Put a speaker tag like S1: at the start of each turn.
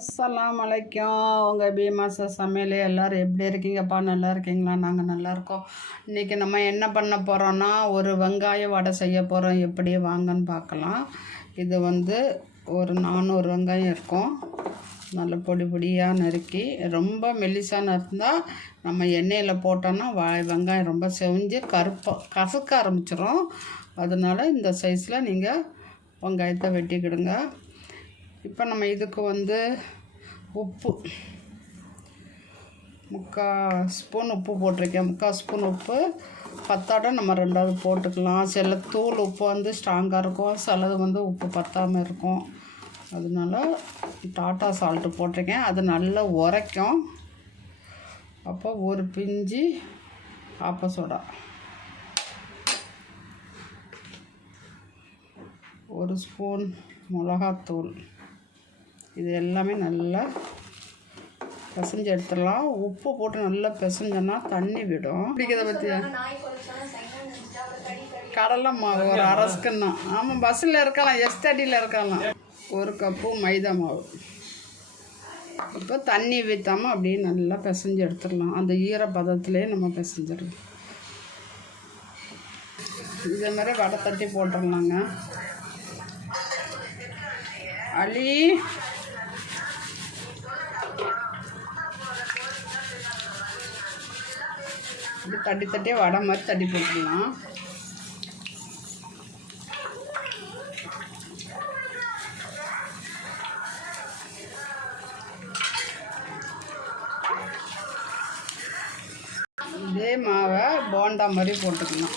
S1: அஸ்ஸலாம் அலைக்கும். உங்கள் பீமாச சமையல்? எல்லோரும் எப்படி இருக்கீங்கப்பா? நல்லா இருக்கீங்களா? நாங்கள் நல்லா இருக்கோம். இன்றைக்கி நம்ம என்ன பண்ண போகிறோன்னா ஒரு வெங்காய வடை செய்ய போகிறோம் எப்படி வாங்கன்னு பார்க்கலாம். இது வந்து ஒரு நானூறு வெங்காயம் இருக்கும். நல்ல பொடி பொடியாக நறுக்கி ரொம்ப மெல்லிசாக நறுந்தால் நம்ம எண்ணெயில் போட்டோன்னா வா வெங்காயம் ரொம்ப செஞ்சு கருப்பாக கசக்க ஆரம்பிச்சிடும் அதனால இந்த சைஸில் நீங்கள் வெங்காயத்தை வெட்டிக்கிடுங்க. இப்போ நம்ம இதுக்கு வந்து உப்பு. முக்கால் ஸ்பூன் உப்பு போட்டிருக்கேன். முக்கால் ஸ்பூன் உப்பு. பத்தாட நம்ம ரெண்டாவது போட்டுக்கலாம். சில தூள் உப்பு வந்து ஸ்ட்ராங்காக இருக்கும். சிலது வந்து உப்பு பத்தாமல் இருக்கும். அதனால டாட்டா சால்ட்டு போட்டிருக்கேன். அது நல்லா உரைக்கும். அப்போ ஒரு பிஞ்சு ஆப்ப சோடா. ஒரு ஸ்பூன் மிளகாத்தூள். இது எல்லாமே நல்லா பிசைஞ்சு எடுத்துடலாம். உப்பு போட்டு நல்லா பிசைஞ்சோன்னா தண்ணி விடும். பிடிக்கிறத பற்றியா கடலை மாவு ஒரு அரசுக்குன்னா ஆமாம் பஸ்ஸில் இருக்கலாம் எஸ்டடியில் இருக்கலாம். ஒரு கப்பு மைதா மாவு. இப்போ தண்ணி வைத்தாமல் அப்படியே நல்லா பிசைஞ்சு எடுத்துடலாம். அந்த ஈரப்பதத்துலேயே நம்ம பிசைஞ்சிடலாம். இதே மாதிரி வடை தட்டி போட்டுடலாங்க. அழி இப்படி தட்டி தட்டி வடை மாதிரி தட்டி போட்டுக்கலாம். இதே மாவை போண்டா மாதிரி போட்டுக்கணும்